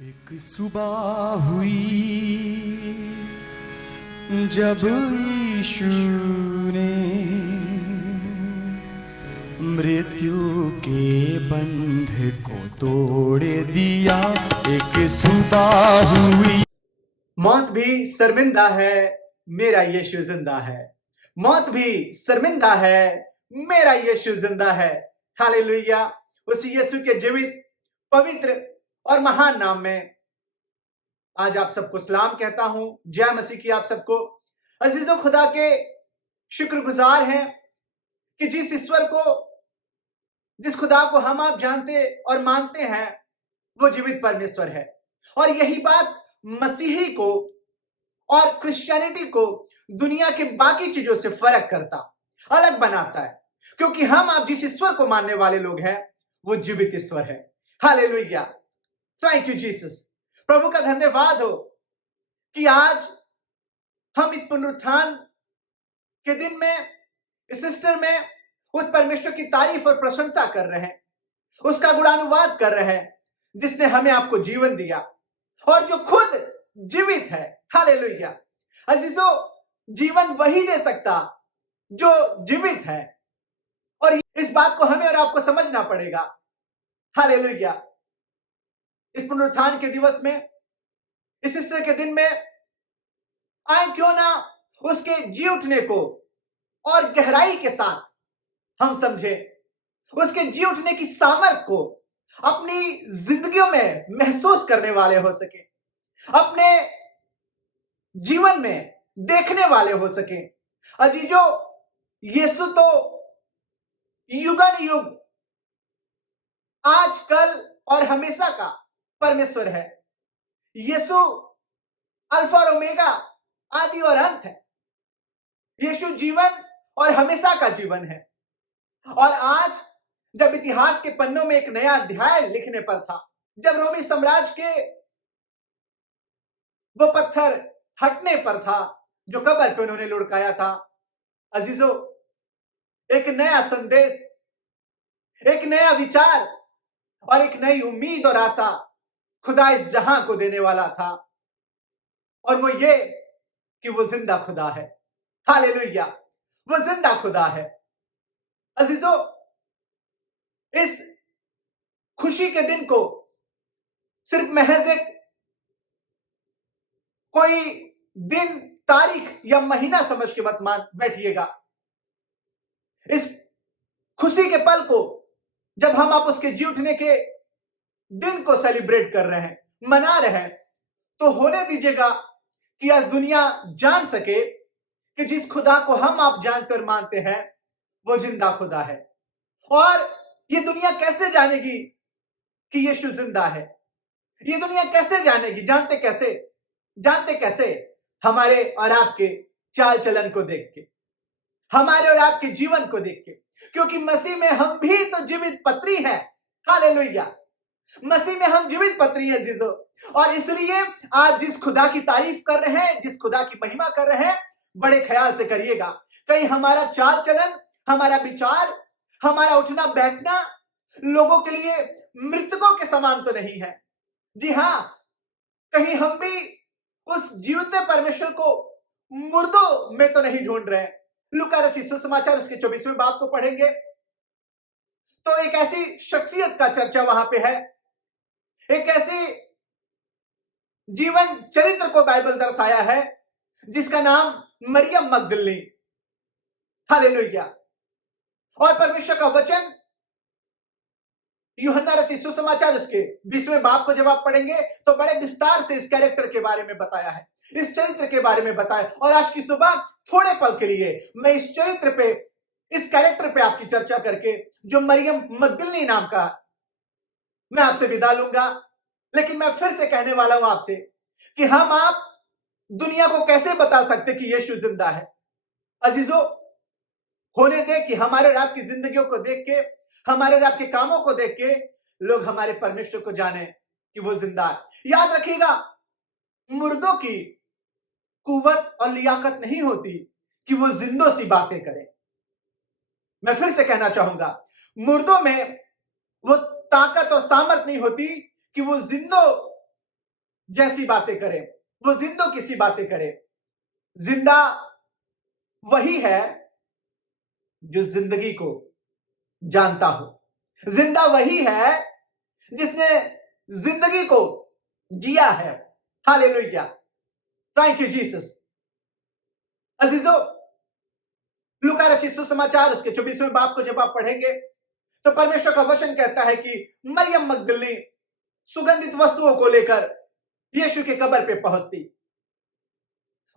एक सुबह हुई जब यीशु ने मृत्यु के बंध को तोड़ दिया। एक सुबह हुई। मौत भी शर्मिंदा है, मेरा यीशु जिंदा है। मौत भी शर्मिंदा है, मेरा यीशु जिंदा है। हालेलुया। उस यीशु के जीवित, पवित्र और महान नाम में आज आप सबको सलाम कहता हूं। जय मसीह की आप सबको। अजीजों, खुदा के शुक्रगुजार हैं कि जिस खुदा को हम आप जानते और मानते हैं, वो जीवित परमेश्वर है। और यही बात मसीही को और क्रिश्चियनिटी को दुनिया के बाकी चीजों से फर्क करता, अलग बनाता है, क्योंकि हम आप जिस ईश्वर को मानने वाले लोग हैं, वो जीवित ईश्वर है। हालेलुया। Thank you Jesus. प्रभु का धन्यवाद हो कि आज हम इस पुनरुत्थान के दिन में, इस ईस्टर में उस परमेश्वर की तारीफ और प्रशंसा कर रहे हैं, उसका गुणानुवाद कर रहे हैं, जिसने हमें आपको जीवन दिया और जो खुद जीवित है। हालेलुया। अजीजों, जीवन वही दे सकता जो जीवित है, और इस बात को हमें और आपको समझना पड़ेगा। हालेलुया। इस पुनरुत्थान के दिवस में, इस ईस्टर के दिन में आए क्यों ना उसके जी उठने को और गहराई के साथ हम समझे, उसके जी उठने की सामर्थ को अपनी जिंदगियों में महसूस करने वाले हो सके, अपने जीवन में देखने वाले हो सके। अजीजों, यीशु तो युगन युग, आज, कल और हमेशा का परमेश्वर है। यीशु अल्फा और ओमेगा, आदि और अंत है। यीशु जीवन और हमेशा का जीवन है। और आज जब इतिहास के पन्नों में एक नया अध्याय लिखने पर था, जब रोमी साम्राज्य के वो पत्थर हटने पर था जो कब्र पे उन्होंने लुढ़काया था, अजीजों, एक नया संदेश, एक नया विचार और एक नई उम्मीद और आशा खुदा इस जहां को देने वाला था, और वो ये कि वो जिंदा खुदा है। हालेलुया। वो जिंदा खुदा है। अजीजों, इस खुशी के दिन को सिर्फ महज एक कोई दिन, तारीख या महीना समझ के मत मान बैठिएगा। इस खुशी के पल को, जब हम आप उसके जी उठने के दिन को सेलिब्रेट कर रहे हैं, मना रहे हैं, तो होने दीजिएगा कि आज दुनिया जान सके कि जिस खुदा को हम आप जानते और मानते हैं, वो जिंदा खुदा है। और ये दुनिया कैसे जानेगी कि यीशु जिंदा है? ये दुनिया कैसे जानेगी? जानते कैसे? हमारे और आपके चाल चलन को देख के, हमारे और आपके जीवन को देख के, क्योंकि मसीह में हम भी तो जीवित पत्री हैं। हालेलुया। मसीह में हम जीवित पत्री हैं जीजो। और इसलिए आज जिस खुदा की तारीफ कर रहे हैं, जिस खुदा की महिमा कर रहे हैं, बड़े ख्याल से करिएगा। कहीं हमारा चाल चलन, हमारा विचार, हमारा उठना बैठना लोगों के लिए मृतकों के समान तो नहीं है। जी हां, कहीं हम भी उस जीवित परमेश्वर को मुर्दों में तो नहीं ढूंढ रहे हैं। लूका रचित सुसमाचार उसके 24वें बाब को पढ़ेंगे तो एक ऐसी शख्सियत का चर्चा वहां पे है, एक ऐसी जीवन चरित्र को बाइबल दर्शाया है जिसका नाम मरियम मगदलिनी। हालेलुया। और परमेश्वर का वचन यूहन्ना रचित सुसमाचार उसके 20वें बाब को जब आप पढ़ेंगे तो बड़े विस्तार से इस कैरेक्टर के बारे में बताया है, इस चरित्र के बारे में बताया। और आज की सुबह थोड़े पल के लिए मैं इस चरित्र पे, इस कैरेक्टर पे आपकी चर्चा करके, जो मरियम मगदलिनी नाम का, मैं आपसे विदा लूंगा। लेकिन मैं फिर से कहने वाला हूं आपसे कि हम आप दुनिया को कैसे बता सकते कि यीशु जिंदा है। अजीजों, होने दे कि हमारे और आपकी जिंदगियों को देख के, हमारे और आपके कामों को देख के लोग हमारे परमेश्वर को जाने कि वो जिंदा है। याद रखिएगा, मुर्दों की कुव्वत और लियाकत नहीं होती कि वो जिंदों सी बातें करें। मैं फिर से कहना चाहूंगा, मुर्दों में वो ताकत और सामर्थ नहीं होती कि वो जिंदों जैसी बातें करे, वो जिंदों की सी बातें करे। जिंदा वही है जो जिंदगी को जानता हो। जिंदा वही है जिसने जिंदगी को जिया है। Hallelujah, thank you Jesus. अजीजों, लूका रचित सुसमाचार उसके 24वें बाब को जब आप पढ़ेंगे तो परमेश्वर का वचन कहता है कि मरियम मगदलिनी सुगंधित वस्तुओं को लेकर यीशु के कब्र पे पहुंचती।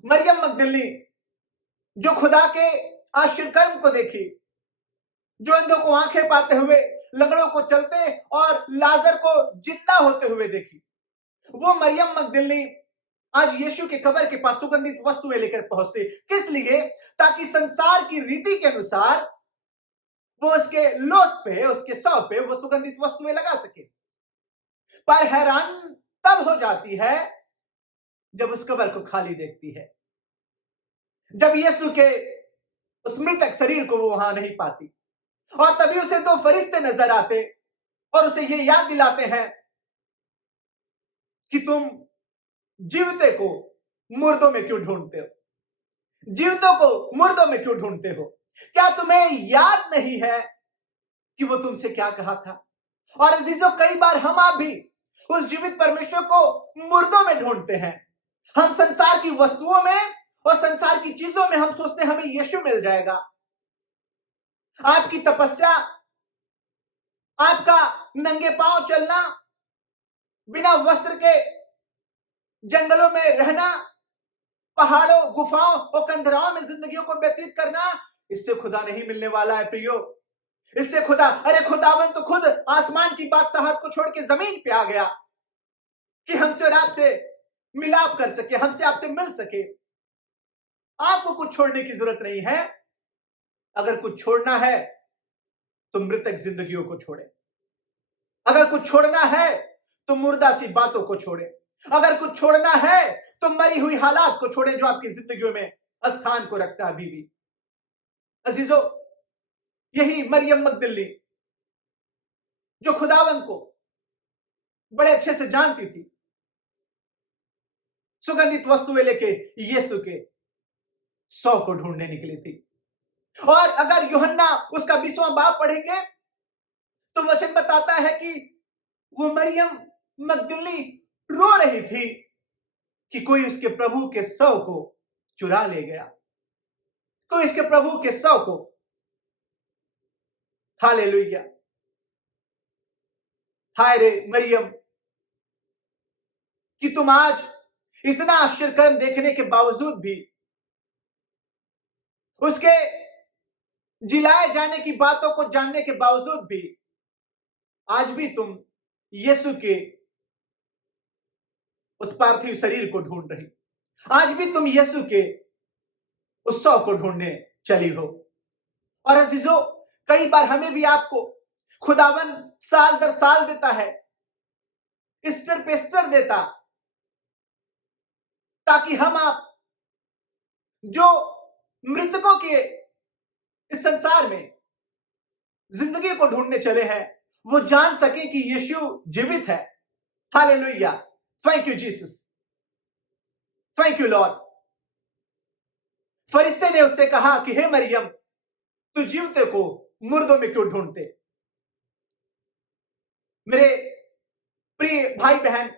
मरियम मगदलिनी जो खुदा के आश्चर्य कर्म को देखी, जो अंधों को आंखें पाते हुए, लंगड़ों को चलते और लाजर को जिंदा होते हुए देखी, वो मरियम मगदलिनी आज यीशु के कब्र के पास सुगंधित वस्तुएं लेकर पहुंचती। किस लिए? ताकि संसार की रीति के अनुसार वो उसके लोथ पे, उसके शव पे वो सुगंधित वस्तुएं लगा सके। पर हैरान तब हो जाती है जब उस कब्र को खाली देखती है, जब यीशु के उस मृतक शरीर को वो वहां नहीं पाती। और तभी उसे दो फरिश्ते नजर आते और उसे ये याद दिलाते हैं कि तुम जीवते को मुर्दों में क्यों ढूंढते हो? जीवतों को मुर्दों में क्यों ढूंढते हो? क्या तुम्हें याद नहीं है कि वो तुमसे क्या कहा था? और अजीजों, कई बार हम आप भी उस जीवित परमेश्वर को मुर्दों में ढूंढते हैं। हम संसार की वस्तुओं में और संसार की चीजों में हम सोचते हैं हमें यीशु मिल जाएगा। आपकी तपस्या, आपका नंगे पांव चलना, बिना वस्त्र के जंगलों में रहना, पहाड़ों, गुफाओं और कंदराओं में जिंदगियों को व्यतीत करना, इससे खुदा नहीं मिलने वाला है प्रियो। इससे खुदा, अरे खुदावन तो खुद आसमान की बादशाहत को छोड़ के जमीन पे आ गया कि हमसे और आपसे मिलाप कर सके, हमसे आपसे मिल सके। आपको कुछ छोड़ने की जरूरत नहीं है। अगर कुछ छोड़ना है तो मृतक जिंदगियों को छोड़े। अगर कुछ छोड़ना है तो मुर्दा सी बातों को छोड़े। अगर कुछ छोड़ना है तो मरी हुई हालात को छोड़े जो आपकी जिंदगियों में स्थान को रखता है अभी भी। अजीजों, यही मरियम मगदलिनी जो खुदावन को बड़े अच्छे से जानती थी, सुगंधित वस्तुएं लेके यीशु के शव को ढूंढने निकली थी। और अगर यूहन्ना उसका 20वां बाब पढ़ेंगे तो वचन बताता है कि वो मरियम मगदलिनी रो रही थी कि कोई उसके प्रभु के शव को चुरा ले गया, कोई इसके प्रभु के शव को। हालेलुया, हाय रे मरियम कि तुम आज इतना आश्चर्यकर्म देखने के बावजूद भी, उसके जिलाए जाने की बातों को जानने के बावजूद भी, आज भी तुम यीशु के उस पार्थिव शरीर को ढूंढ रही। आज भी तुम यीशु के उस शव को ढूंढने चली हो। और अजीजों, कई बार हमें भी आपको खुदावन साल दर साल देता है, ईस्टर पे ईस्टर देता, ताकि हम आप जो मृतकों के इस संसार में जिंदगी को ढूंढने चले हैं वो जान सके कि यीशु जीवित है। Hallelujah, thank you Jesus, thank you Lord. फरिश्ते ने उससे कहा कि हे मरियम, तू जीवते को मुर्दों में क्यों ढूंढते? मेरे प्रिय भाई बहन,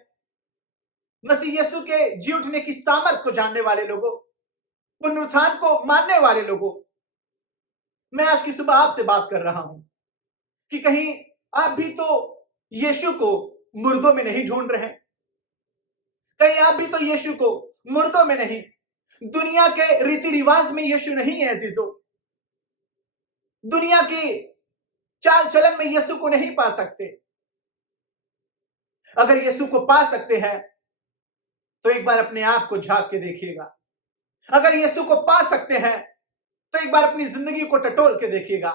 मसीह यीशु के जी उठने की सामर्थ को जानने वाले लोगों, पुनरुत्थान को मानने वाले लोगों, मैं आज की सुबह आपसे बात कर रहा हूं कि कहीं आप भी तो यीशु को मुर्दों में नहीं ढूंढ रहे हैं। कहीं आप भी तो यीशु को मुर्दों में नहीं, दुनिया के रीति रिवाज में यीशु नहीं है अजीजों। दुनिया की चाल चलन में यीशु को नहीं पा सकते। अगर यीशु को पा सकते हैं तो एक बार अपने आप को झांक के देखिएगा। अगर यीशु को पा सकते हैं तो एक बार अपनी जिंदगी को टटोल के देखिएगा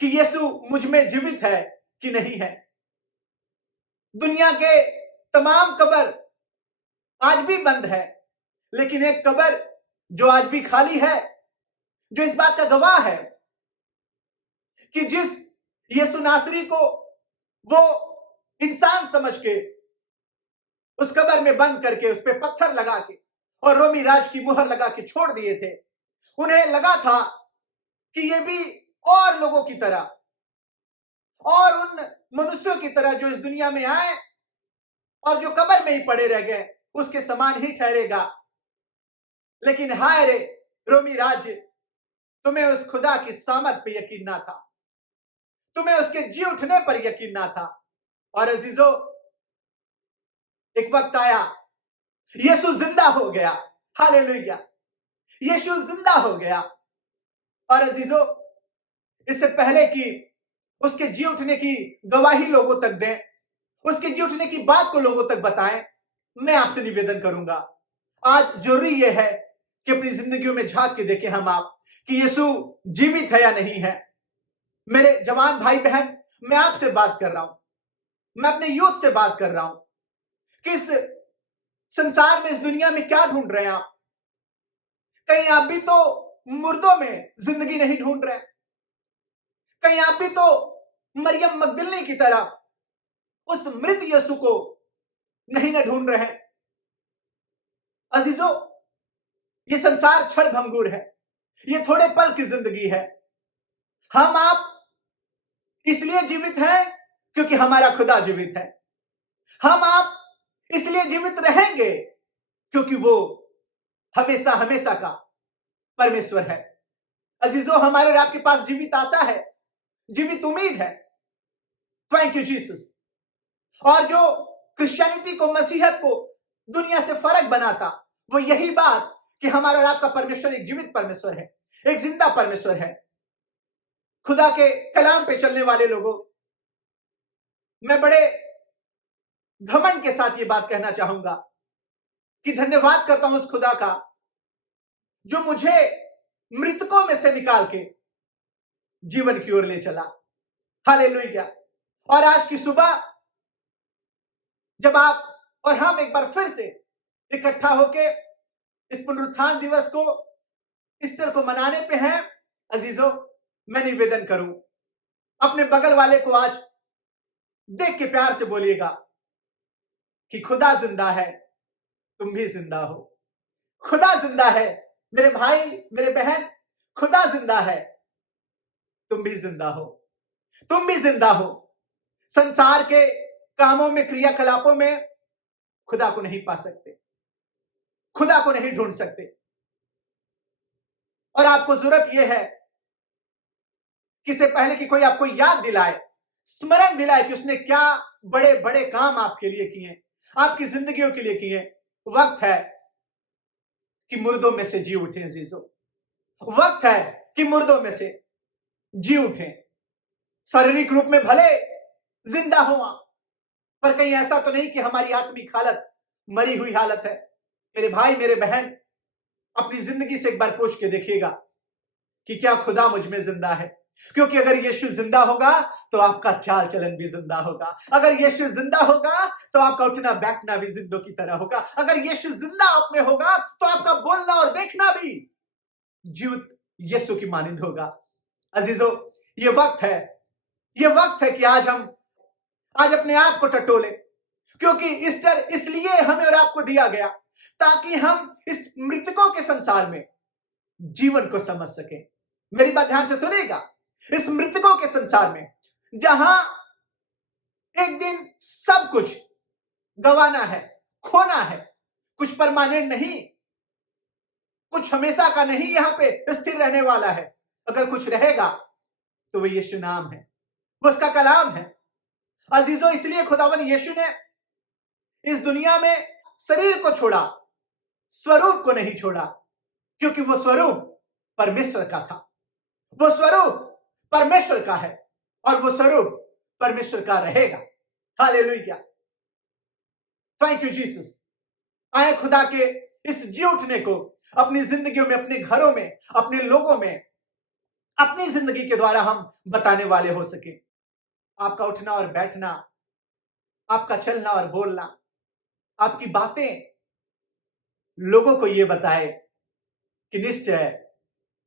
कि यीशु मुझ में जीवित है कि नहीं है। दुनिया के तमाम कब्र आज भी बंद है, लेकिन एक कब्र जो आज भी खाली है, जो इस बात का गवाह है कि जिस यीशु नासरी को वो इंसान समझ के उस कब्र में बंद करके उस पे पत्थर लगा के और रोमी राज की मुहर लगा के छोड़ दिए थे। उन्हें लगा था कि ये भी और लोगों की तरह और उन मनुष्यों की तरह जो इस दुनिया में आए और जो कब्र में ही पड़े रह गए उसके समान ही ठहरेगा। लेकिन हाय रे रोमी राज्य, तुम्हें उस खुदा की सामत पे यकीन ना था, तुम्हें उसके जी उठने पर यकीन ना था। और अजीजों, एक वक्त आया, यीशु जिंदा हो गया। हालेलुया, यीशु जिंदा हो गया। और अजीजों, इससे पहले कि उसके जी उठने की गवाही लोगों तक दें, उसके जी उठने की बात को लोगों तक बताएं, मैं आपसे निवेदन करूंगा, आज जरूरी यह है कि अपनी जिंदगियों में झांक के देखें हम आप कि यीशु जीवित है या नहीं है। मेरे जवान भाई बहन, मैं आपसे बात कर रहा हूं, मैं अपने यूथ से बात कर रहा हूं कि इस संसार में, इस दुनिया में क्या ढूंढ रहे हैं आप? कहीं आप भी तो मुर्दों में जिंदगी नहीं ढूंढ रहे? कहीं आप भी तो मरियम मगदलिनी की तरह उस मृत यीशु को नहीं न ढूंढ रहे हैं? अजीजों, ये संसार क्षण भंगुर है, ये थोड़े पल की जिंदगी है। हम आप इसलिए जीवित हैं क्योंकि हमारा खुदा जीवित है। हम आप इसलिए जीवित रहेंगे क्योंकि वो हमेशा हमेशा का परमेश्वर है। अजीजों, हमारे और आपके पास जीवित आशा है, जीवित उम्मीद है। Thank you Jesus. और जो क्रिश्चियनिटी को, मसीहत को दुनिया से फर्क बनाता, वो यही बात कि हमारा और आपका परमेश्वर एक जीवित परमेश्वर है, एक जिंदा परमेश्वर है। खुदा के कलाम पे चलने वाले लोगों, मैं बड़े घमंड के साथ ये बात कहना चाहूंगा कि धन्यवाद करता हूं उस खुदा का जो मुझे मृतकों में से निकाल के जीवन की ओर ले चला। हालेलुया। और आज की सुबह जब आप और हम एक बार फिर से इकट्ठा होके इस पुनरुत्थान दिवस को, ईस्टर को मनाने पे हैं, अजीजों, मैं निवेदन करूं, अपने बगल वाले को आज देख के प्यार से बोलिएगा कि खुदा जिंदा है, तुम भी जिंदा हो। खुदा जिंदा है मेरे भाई, मेरे बहन, खुदा जिंदा है, तुम भी जिंदा हो। तुम भी जिंदा हो। संसार के कामों में, क्रियाकलापों में खुदा को नहीं पा सकते, खुदा को नहीं ढूंढ सकते। और आपको जरूरत यह है कि इससे पहले कि कोई आपको याद दिलाए, स्मरण दिलाए कि उसने क्या बड़े बड़े काम आपके लिए किए, आपकी जिंदगियों के लिए किए, वक्त है कि मुर्दों में से जी उठें। अजीजों, वक्त है कि मुर्दों में से जी उठें। शारीरिक रूप में भले जिंदा हो आप, पर कहीं ऐसा तो नहीं कि हमारी आत्मिक हालत मरी हुई हालत है। मेरे भाई, मेरे बहन, अपनी जिंदगी से एक बार पूछ के देखिएगा कि क्या खुदा मुझ में जिंदा है। क्योंकि अगर यीशु जिंदा होगा तो आपका चाल चलन भी जिंदा होगा। अगर यीशु जिंदा होगा तो आपका उठना बैठना भी जिंदों की तरह होगा। अगर यीशु जिंदा आप में होगा तो आपका बोलना और देखना भी जीवित यीशु की मानिंद होगा। अजीजों, ये वक्त है कि आज अपने आप को टटोले, क्योंकि ईस्टर इसलिए हमें और आपको दिया गया ताकि हम इस मृतकों के संसार में जीवन को समझ सकें। मेरी बात ध्यान से सुनिएगा। इस मृतकों के संसार में जहां एक दिन सब कुछ गंवाना है, खोना है, कुछ परमानेंट नहीं, कुछ हमेशा का नहीं, यहां पे स्थिर रहने वाला है। अगर कुछ रहेगा तो वो यीशु नाम है, वो उसका कलाम है। अजीजों, इसलिए खुदावन यीशु ने इस दुनिया में शरीर को छोड़ा, स्वरूप को नहीं छोड़ा, क्योंकि वो स्वरूप परमेश्वर का था। वो स्वरूप परमेश्वर का है और वो स्वरूप परमेश्वर का रहेगा। हालेलुया। Thank you Jesus. आए खुदा के इस जी उठने को अपनी जिंदगियों में, अपने घरों में, अपने लोगों में, अपनी जिंदगी के द्वारा हम बताने वाले हो सके। आपका उठना और बैठना, आपका चलना और बोलना, आपकी बातें लोगों को यह बताए कि निश्चय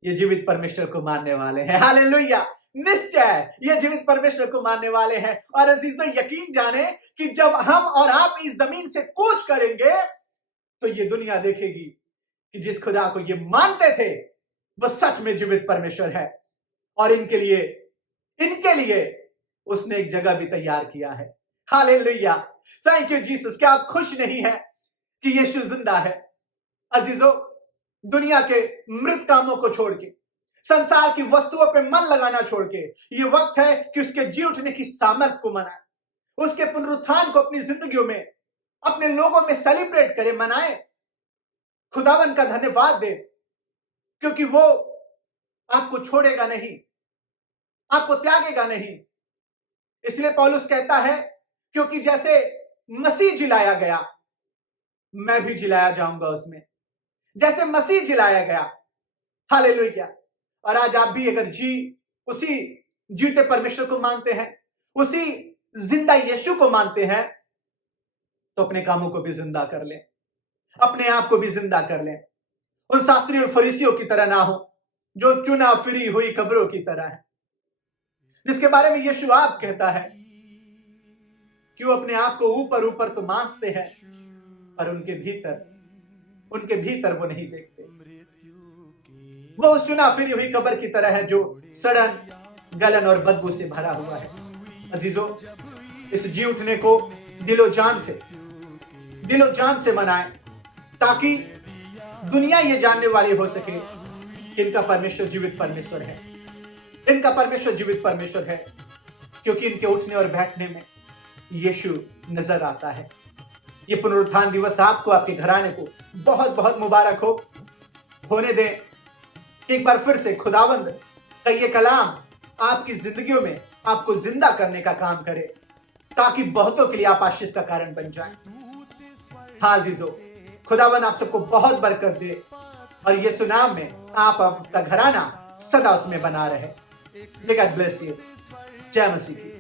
ये जीवित परमेश्वर को मानने वाले हैं। हालेलुया। निश्चय ये जीवित परमेश्वर को मानने वाले हैं। और अजीजों, यकीन जाने कि जब हम और आप इस जमीन से कूच करेंगे तो ये दुनिया देखेगी कि जिस खुदा को ये मानते थे वो सच में जीवित परमेश्वर है। और इनके लिए उसने एक जगह भी तैयार किया है। Hallelujah, thank you Jesus. क्या आप खुश नहीं है कि यीशु जिंदा है? अजीजों, दुनिया के मृत कामों को छोड़ के, संसार की वस्तुओं पे मन लगाना छोड़ के, ये वक्त है कि उसके जी उठने की सामर्थ को मनाए, उसके पुनरुत्थान को अपनी जिंदगियों में, अपने लोगों में सेलिब्रेट करे, मनाए, खुदावन का धन्यवाद दे, क्योंकि वो आपको छोड़ेगा नहीं, आपको त्यागेगा नहीं। इसलिए पौलुस कहता है, क्योंकि जैसे मसीह जिलाया गया, मैं भी जिलाया जाऊंगा उसमें, जैसे मसीह जिलाया गया। हालेलुया। और आज आप भी अगर उसी जीते परमेश्वर को मानते हैं, उसी जिंदा यीशु को मानते हैं, तो अपने कामों को भी जिंदा कर लें, अपने आप को भी जिंदा कर लें। उन शास्त्री और फरीसियों की तरह ना हो जो चुना फिरी हुई कब्रों की तरह है, जिसके बारे में यीशु आप कहता है कि वो अपने आप को ऊपर ऊपर तो मांसते हैं, पर उनके भीतर वो नहीं देखते। वो उस चुना फिरी हुई कब्र की तरह है जो सड़न, गलन और बदबू से भरा हुआ है। अजीजों, इस जी उठने को दिलो जान से मनाएं, ताकि दुनिया ये जानने वाली हो सके कि इनका परमेश्वर जीवित परमेश्वर है, इनका परमेश्वर जीवित परमेश्वर है, क्योंकि इनके उठने और बैठने में यीशु नजर आता है। ये पुनरुत्थान दिवस आपको, आपके घराने को बहुत बहुत मुबारक हो। होने दें कि एक बार फिर से खुदावंद का ये कलाम आपकी जिंदगियों में आपको जिंदा करने का काम करे, ताकि बहुतों के लिए आप आशीष का कारण बन जाएं। हाँ अजीजों, खुदावंद आप सबको बहुत बरकत दे और यीशु नाम में आप आपका घराना सदा उसमें बना रहे। May God bless you। जय मसीह की।